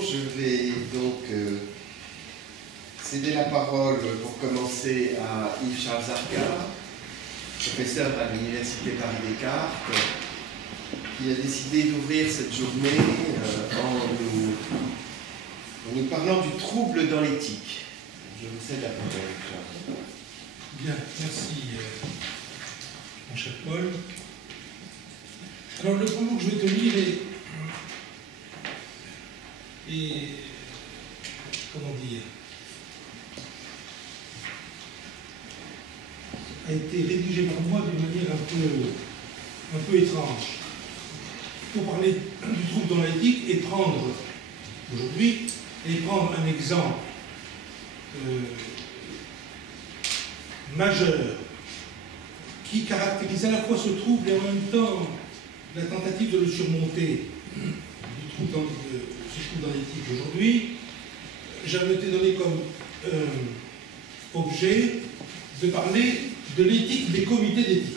Bonjour, je vais donc céder la parole pour commencer à Yves-Charles Zarka, professeur à l'Université Paris-Descartes, qui a décidé d'ouvrir cette journée en nous parlant du trouble dans l'éthique. Je vous cède la parole, Charles. Bien, merci, mon cher Paul. Alors, le propos que je vais tenir est comment dire, a été rédigé par moi d'une manière un peu étrange. Pour parler du trouble dans l'éthique et prendre, aujourd'hui, un exemple majeur qui caractérise à la fois ce trouble et en même temps la tentative de le surmonter, ce trouble dans l'éthique aujourd'hui. J'avais été donné comme objet de parler de l'éthique des comités d'éthique.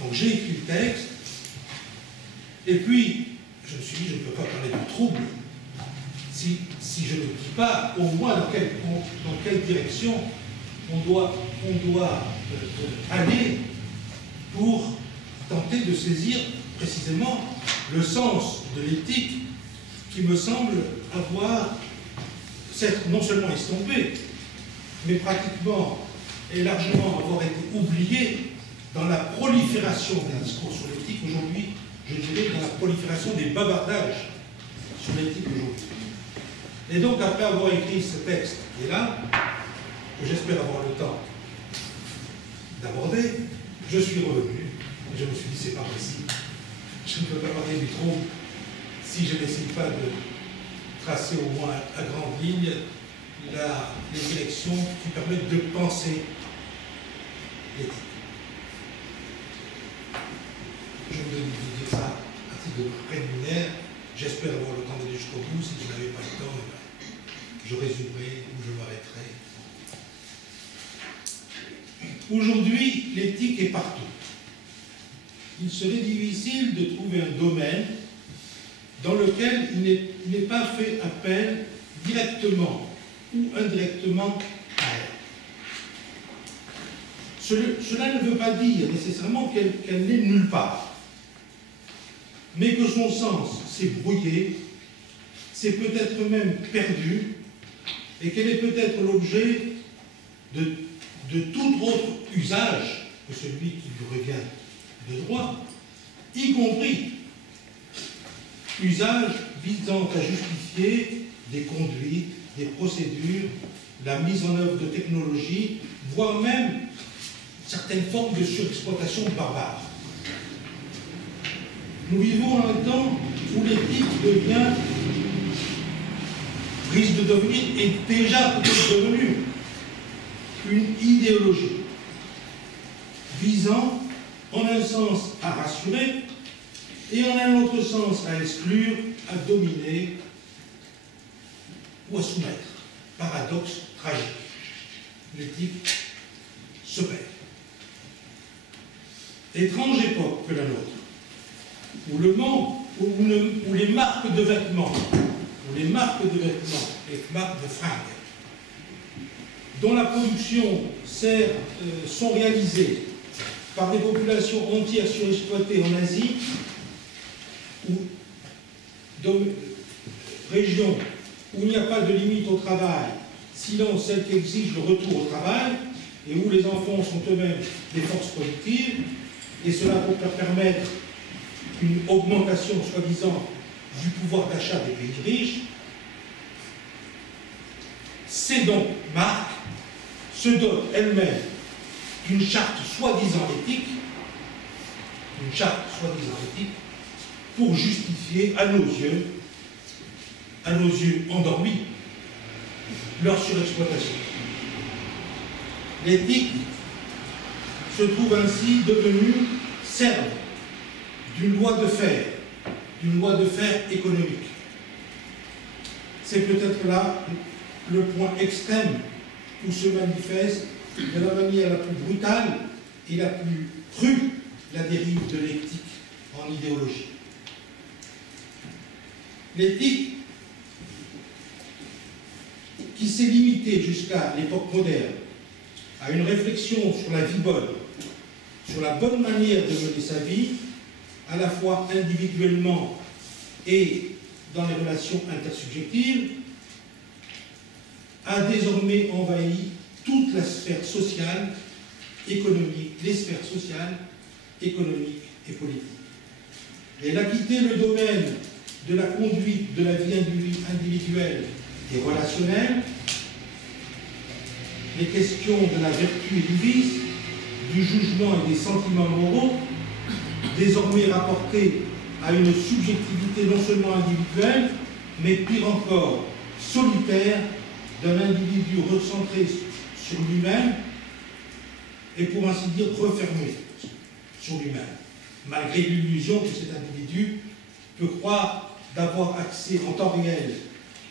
Donc j'ai écrit le texte, et puis je me suis dit, je ne peux pas parler de trouble si je ne dis pas au moins dans quelle direction on doit aller pour tenter de saisir précisément le sens de l'éthique qui me semble avoir, s'être non seulement estompé, mais pratiquement et largement avoir été oublié dans la prolifération des discours sur l'éthique aujourd'hui, je dirais dans la prolifération des bavardages sur l'éthique aujourd'hui. Et donc, après avoir écrit ce texte qui est là, que j'espère avoir le temps d'aborder, je suis revenu et je me suis dit, c'est pas possible. Je ne peux pas parler du trouble si je n'essaie pas de tracer au moins à grandes lignes les directions qui permettent de penser l'éthique. Je vous donne de dire ça à titre de préliminaire. J'espère avoir le temps d'aller jusqu'au bout. Si je n'avais pas le temps, je résumerai ou je m'arrêterai. Aujourd'hui, l'éthique est partout. Il serait difficile de trouver un domaine dans lequel il n'est pas fait appel directement ou indirectement à elle. Cela ne veut pas dire nécessairement qu'elle n'est nulle part, mais que son sens s'est brouillé, s'est peut-être même perdu, et qu'elle est peut-être l'objet de tout autre usage que celui qui lui revient de droit, y compris usage visant à justifier des conduites, des procédures, la mise en œuvre de technologies, voire même certaines formes de surexploitation barbare. Nous vivons en un temps où l'éthique risque de devenir, et déjà peut-être devenue, une idéologie visant en un sens à rassurer et en un autre sens à exclure, à dominer ou à soumettre. Paradoxe tragique. L'éthique se perd. Étrange époque que la nôtre, où les marques de vêtements, les marques de fringues, dont la production sont réalisées par des populations entières surexploitées en Asie, ou régions où il n'y a pas de limite au travail, sinon celle qui exige le retour au travail, et où les enfants sont eux-mêmes des forces productives, et cela pour permettre une augmentation, soi-disant, du pouvoir d'achat des pays riches. Ces donc marques se dotent elles-mêmes d'une charte soi-disant éthique, pour justifier à nos yeux endormis, leur surexploitation. L'éthique se trouve ainsi devenue serve d'une loi de fer économique. C'est peut-être là le point extrême où se manifeste de la manière la plus brutale et la plus crue la dérive de l'éthique en idéologie. L'éthique qui s'est limitée jusqu'à l'époque moderne à une réflexion sur la vie bonne, sur la bonne manière de mener sa vie, à la fois individuellement et dans les relations intersubjectives, a désormais envahi toute la sphère sociale, économique, les sphères sociales, économiques et politiques. Elle a quitté le domaine de la conduite de la vie individuelle et relationnelle, les questions de la vertu et du vice, du jugement et des sentiments moraux, désormais rapportés à une subjectivité non seulement individuelle, mais pire encore, solitaire, d'un individu recentré sur lui-même et pour ainsi dire refermé sur lui-même, malgré l'illusion que cet individu peut croire d'avoir accès en temps réel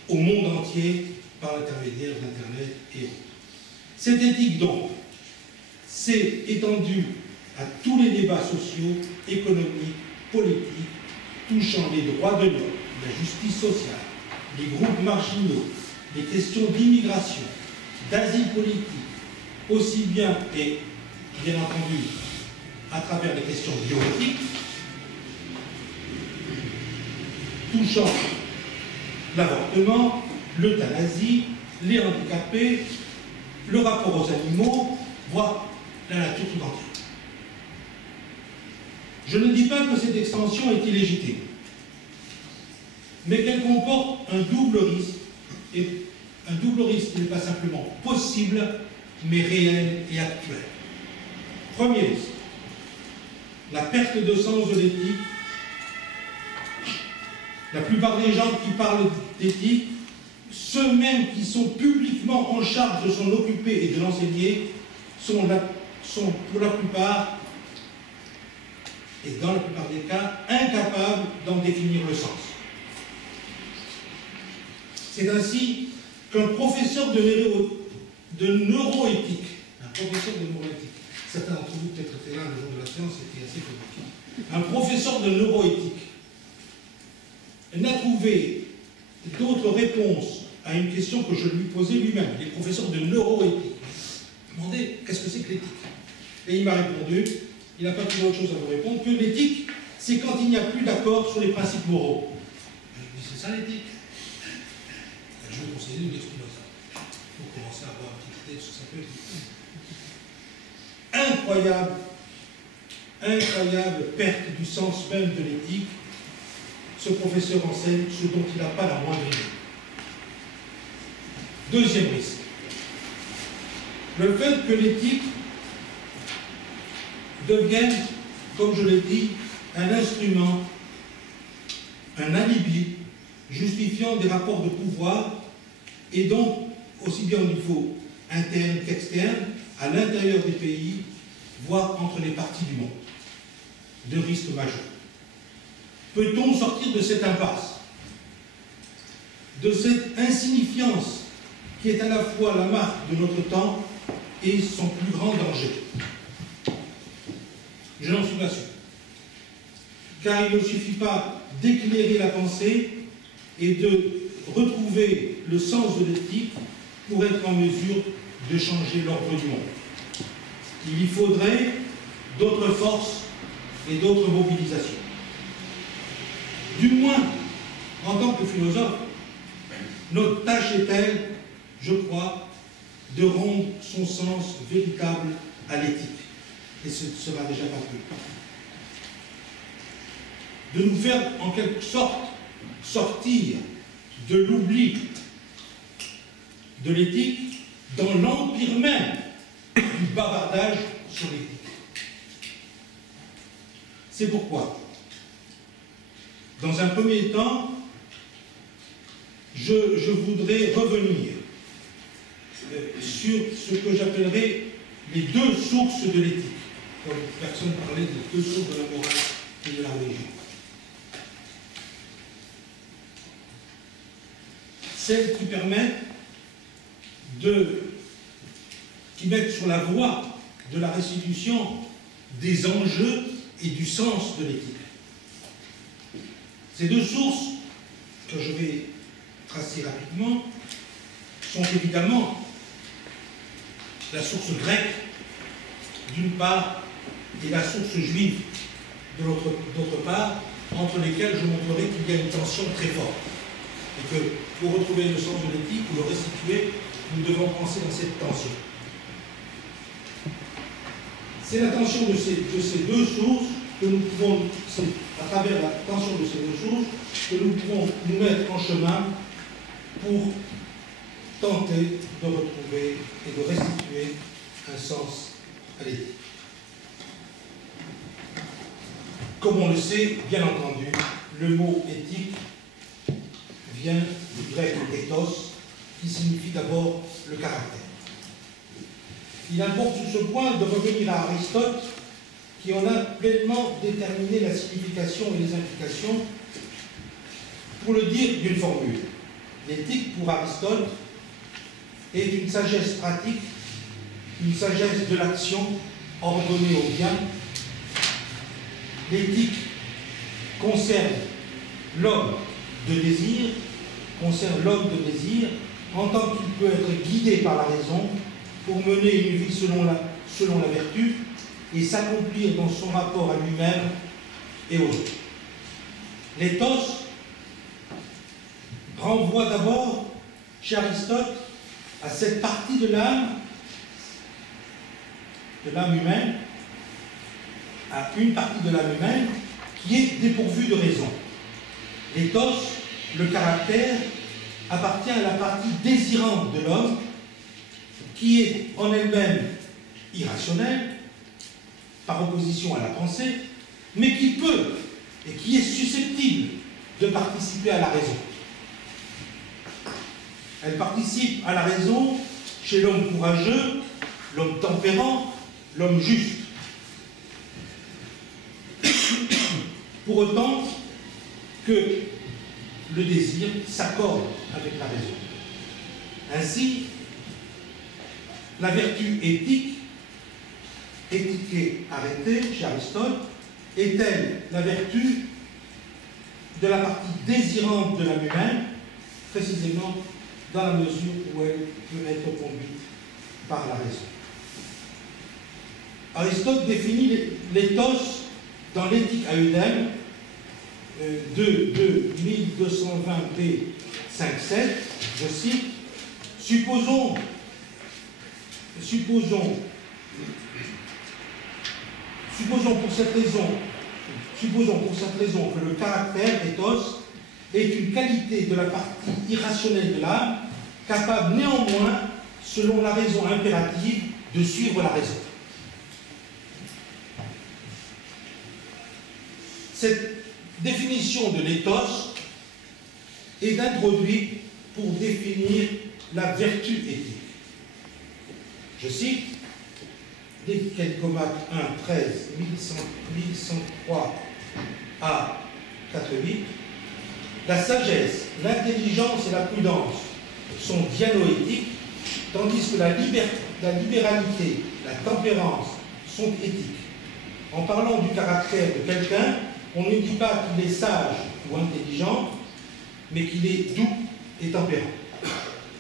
au monde entier par l'intermédiaire d'Internet et autres. Cette éthique, donc, s'est étendue à tous les débats sociaux, économiques, politiques, touchant les droits de l'homme, la justice sociale, les groupes marginaux, les questions d'immigration, d'asile politique, aussi bien et, bien entendu, à travers les questions bioéthiques, touchant l'avortement, l'euthanasie, les handicapés, le rapport aux animaux, voire la nature tout entière. Je ne dis pas que cette extension est illégitime, mais qu'elle comporte un double risque, et un double risque qui n'est pas simplement possible, mais réel et actuel. Premier risque, la perte de sens de l'éthique. La plupart des gens qui parlent d'éthique, ceux-mêmes qui sont publiquement en charge de s'en occuper et de l'enseigner, sont pour la plupart, et dans la plupart des cas, incapables d'en définir le sens. C'est ainsi qu'un professeur de neuroéthique, certains d'entre vous peut-être étaient là le jour de la séance, c'était assez compliqué, un professeur de neuroéthique n'a trouvé d'autres réponses à une question que je lui posais lui-même. Il est professeur de neuroéthique. Je lui ai demandé qu'est-ce que c'est que l'éthique. Et il m'a répondu, il n'a pas trouvé autre chose à me répondre, que l'éthique, c'est quand il n'y a plus d'accord sur les principes moraux. Je lui ai dit, c'est ça l'éthique. Je vais conseiller de l'expliquer ça. Il faut commencer à avoir une petite idée de ce que ça peut être. Incroyable perte du sens même de l'éthique. Ce professeur enseigne ce dont il n'a pas la moindre idée. Deuxième risque. Le fait que l'éthique devienne, comme je l'ai dit, un instrument, un alibi justifiant des rapports de pouvoir et donc, aussi bien au niveau interne qu'externe, à l'intérieur des pays, voire entre les parties du monde. Deux risques majeurs. Peut-on sortir de cette impasse, de cette insignifiance qui est à la fois la marque de notre temps et son plus grand danger? Je n'en suis pas sûr. Car il ne suffit pas d'éclairer la pensée et de retrouver le sens de l'éthique pour être en mesure de changer l'ordre du monde. Il y faudrait d'autres forces et d'autres mobilisations. Du moins, en tant que philosophe, notre tâche est-elle, je crois, de rendre son sens véritable à l'éthique. Et ce sera déjà pas peu. De nous faire, en quelque sorte, sortir de l'oubli de l'éthique dans l'empire même du bavardage sur l'éthique. C'est pourquoi, dans un premier temps, je voudrais revenir sur ce que j'appellerais les deux sources de l'éthique. Comme personne parlait des deux sources de la morale et de la religion. Celles qui permettent qui mettent sur la voie de la restitution des enjeux et du sens de l'éthique. Ces deux sources, que je vais tracer rapidement sont évidemment la source grecque d'une part et la source juive de d'autre part, entre lesquelles je montrerai qu'il y a une tension très forte. Et que pour retrouver le sens de l'éthique ou le restituer, nous devons penser dans cette tension. C'est la tension de ces deux sources que nous pouvons, c'est à travers la tension de ces deux sources, que nous pouvons nous mettre en chemin pour tenter de retrouver et de restituer un sens à l'éthique. Comme on le sait, bien entendu, le mot éthique vient du grec ethos, qui signifie d'abord le caractère. Il importe sur ce point de revenir à Aristote, qui en a pleinement déterminé la signification et les implications, pour le dire d'une formule. L'éthique, pour Aristote, est une sagesse pratique, une sagesse de l'action ordonnée au bien. L'éthique concerne l'homme de désir, en tant qu'il peut être guidé par la raison pour mener une vie selon la vertu et s'accomplir dans son rapport à lui-même et aux autres. L'éthos renvoie d'abord, chez Aristote, à cette partie de l'âme humaine, à une partie de l'âme humaine qui est dépourvue de raison. L'éthos, le caractère, appartient à la partie désirante de l'homme qui est en elle-même irrationnelle, par opposition à la pensée, mais qui peut et qui est susceptible de participer à la raison. Elle participe à la raison chez l'homme courageux, l'homme tempérant, l'homme juste. Pour autant que le désir s'accorde avec la raison. Ainsi, la vertu éthique, éthiquée, arrêtée, chez Aristote, est-elle la vertu de la partie désirante de l'âme humaine, précisément dans la mesure où elle peut être conduite par la raison. Aristote définit l'éthos dans l'éthique à Eudème de 1220b 5.7, je cite, supposons pour cette raison que le caractère, ethos, est une qualité de la partie irrationnelle de l'âme, capable néanmoins, selon la raison impérative, de suivre la raison. Cette définition de l'éthos est introduite pour définir la vertu éthique. Je cite, Calicomate 1, 13, 1103 à 4.8, la sagesse, l'intelligence et la prudence sont dianoétiques, tandis que la libéralité, la tempérance sont éthiques. En parlant du caractère de quelqu'un, on ne dit pas qu'il est sage ou intelligent, mais qu'il est doux et tempérant.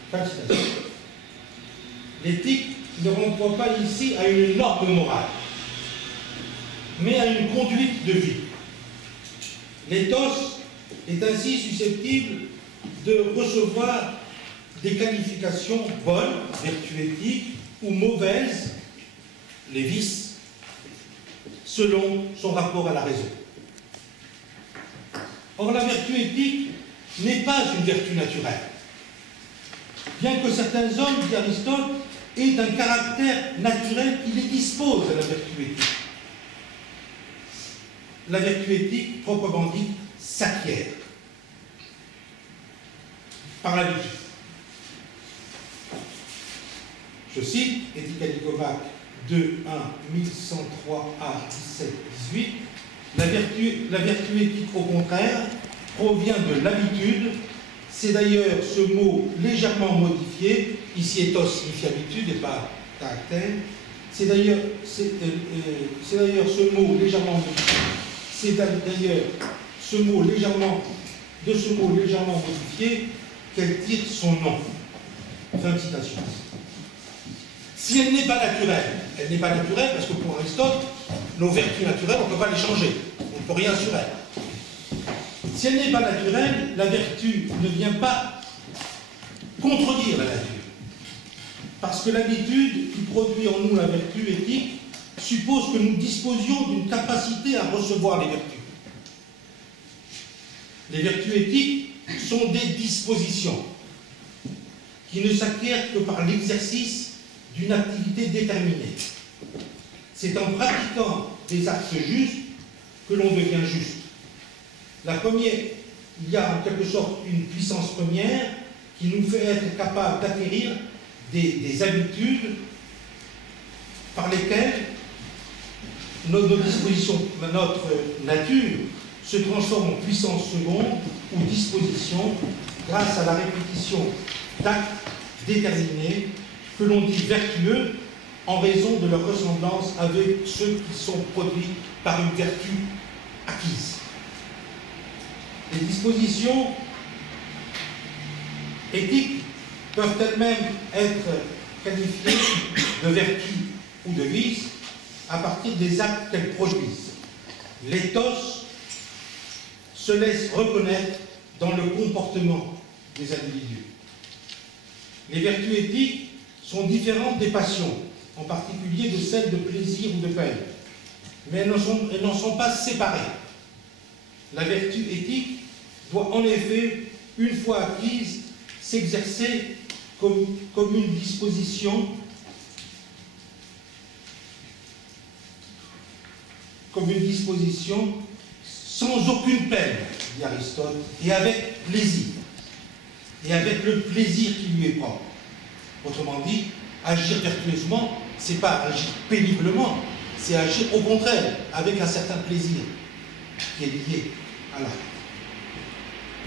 Fin de citation. L'éthique ne renvoie pas ici à une norme morale, mais à une conduite de vie. L'éthos est ainsi susceptible de recevoir des qualifications bonnes, vertu éthique, ou mauvaises, les vices, selon son rapport à la raison. Or, la vertu éthique n'est pas une vertu naturelle. Bien que certains hommes, dit Aristote, aient un caractère naturel qui les dispose à la vertu éthique. La vertu éthique, proprement dite, s'acquiert par l'habitude. Je cite, Éthique à Nicomaque 2, 1, 1103 à 17, 18, la vertu éthique, au contraire, provient de l'habitude. C'est d'ailleurs ce mot légèrement modifié, ici ethos signifie habitude et pas caractère, c'est d'ailleurs ce mot légèrement modifié, c'est d'ailleurs ce mot légèrement de ce mot légèrement modifié qu'elle tire son nom. Fin de citation. Si elle n'est pas naturelle parce que pour Aristote, nos vertus naturelles, on ne peut pas les changer. On ne peut rien sur elle. Si elle n'est pas naturelle, la vertu ne vient pas contredire la nature. Parce que l'habitude qui produit en nous la vertu éthique suppose que nous disposions d'une capacité à recevoir les vertus. Les vertus éthiques sont des dispositions qui ne s'acquièrent que par l'exercice d'une activité déterminée. C'est en pratiquant des actes justes que l'on devient juste. La première, il y a en quelque sorte une puissance première qui nous fait être capable d'acquérir des habitudes par lesquelles notre disposition, notre nature se transforme en puissance seconde ou disposition grâce à la répétition d'actes déterminés que l'on dit vertueux en raison de leur ressemblance avec ceux qui sont produits par une vertu acquise. Les dispositions éthiques peuvent elles-mêmes être qualifiées de vertu ou de vice à partir des actes qu'elles produisent. L'éthos se laisse reconnaître dans le comportement des individus. Les vertus éthiques sont différentes des passions, en particulier de celles de plaisir ou de peine, mais elles n'en sont pas séparées. La vertu éthique doit en effet, une fois acquise, s'exercer comme une disposition, sans aucune peine, dit Aristote, et avec plaisir, et avec le plaisir qui lui est propre. Autrement dit, agir vertueusement, ce n'est pas agir péniblement, c'est agir au contraire, avec un certain plaisir qui est lié à l'acte.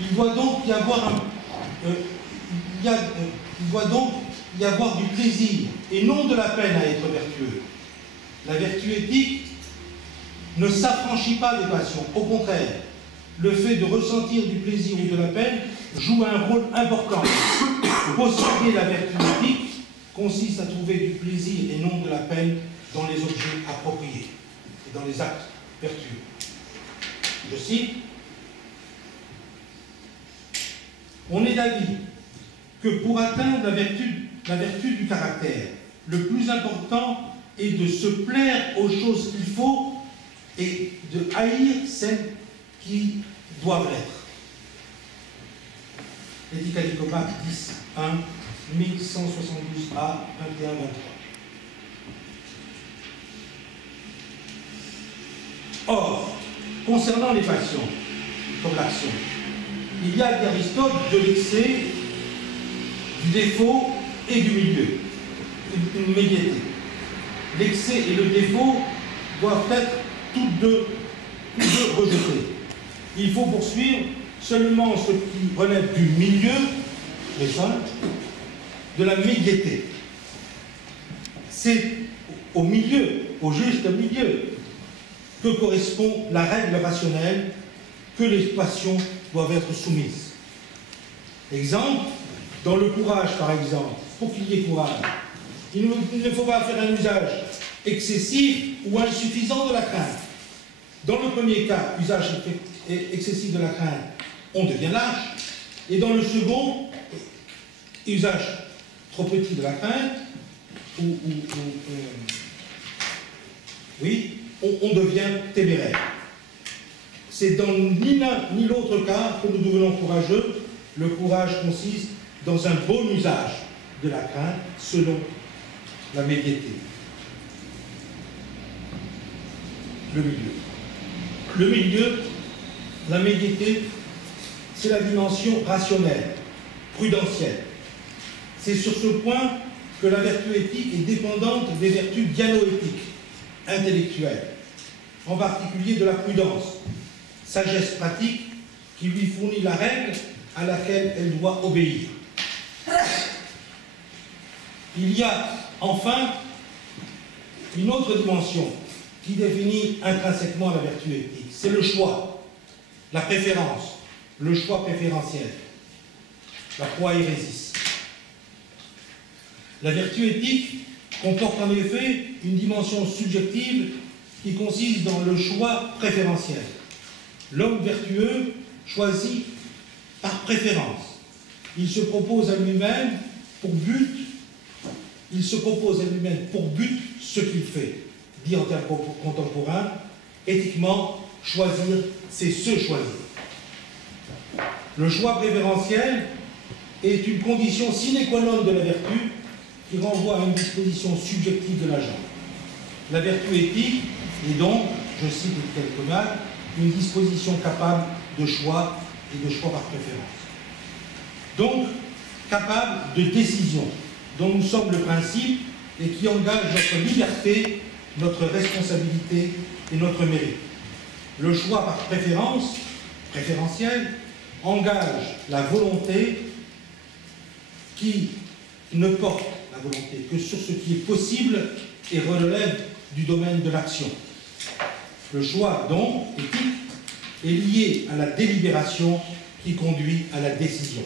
Il doit donc y avoir du plaisir et non de la peine à être vertueux. La vertu éthique ne s'affranchit pas des passions. Au contraire, le fait de ressentir du plaisir ou de la peine joue un rôle important. Posséder la vertu éthique consiste à trouver du plaisir et non de la peine dans les objets appropriés et dans les actes vertueux. Je cite: on est d'avis que pour atteindre la vertu du caractère, le plus important est de se plaire aux choses qu'il faut et de haïr celles qui doivent l'être. Éthique à Nicomaque 10, 1, 1172a, 21-23. Or, concernant les passions, comme l'action, il y a, dit Aristote, de l'excès, du défaut et du milieu, une médiété. L'excès et le défaut doivent être toutes deux rejetés. Il faut poursuivre seulement ce qui relève du milieu, les fins, de la médiété. C'est au milieu, au juste milieu, que correspond la règle rationnelle que les passions doivent être soumises. Exemple, dans le courage par exemple, pour qu'il y ait courage, il ne faut pas faire un usage excessif ou insuffisant de la crainte. Dans le premier cas, usage excessif de la crainte, on devient lâche, et dans le second, usage trop petit de la crainte, on devient téméraire. C'est dans ni l'un ni l'autre cas que nous devenons courageux. Le courage consiste dans un bon usage de la crainte selon la médiété. Le milieu, la médiété, c'est la dimension rationnelle, prudentielle. C'est sur ce point que la vertu éthique est dépendante des vertus dianoéthiques, intellectuelles, en particulier de la prudence, sagesse pratique qui lui fournit la règle à laquelle elle doit obéir. Il y a enfin une autre dimension qui définit intrinsèquement la vertu éthique, c'est le choix, la préférence, le choix préférentiel, la proairesis. La vertu éthique comporte en effet une dimension subjective qui consiste dans le choix préférentiel. L'homme vertueux choisit par préférence. Il se propose à lui-même pour but ce qu'il fait. Dit en termes contemporains, éthiquement, choisir, c'est se choisir. Le choix préférentiel est une condition sine qua non de la vertu qui renvoie à une disposition subjective de l'agent. La vertu éthique est donc, je cite Teltoman, une disposition capable de choix et de choix par préférence. Donc, capable de décision, dont nous sommes le principe et qui engage notre liberté, notre responsabilité et notre mérite. Le choix par préférence, préférentiel, engage la volonté qui ne porte la volonté que sur ce qui est possible et relève du domaine de l'action. Le choix, donc, éthique, est lié à la délibération qui conduit à la décision.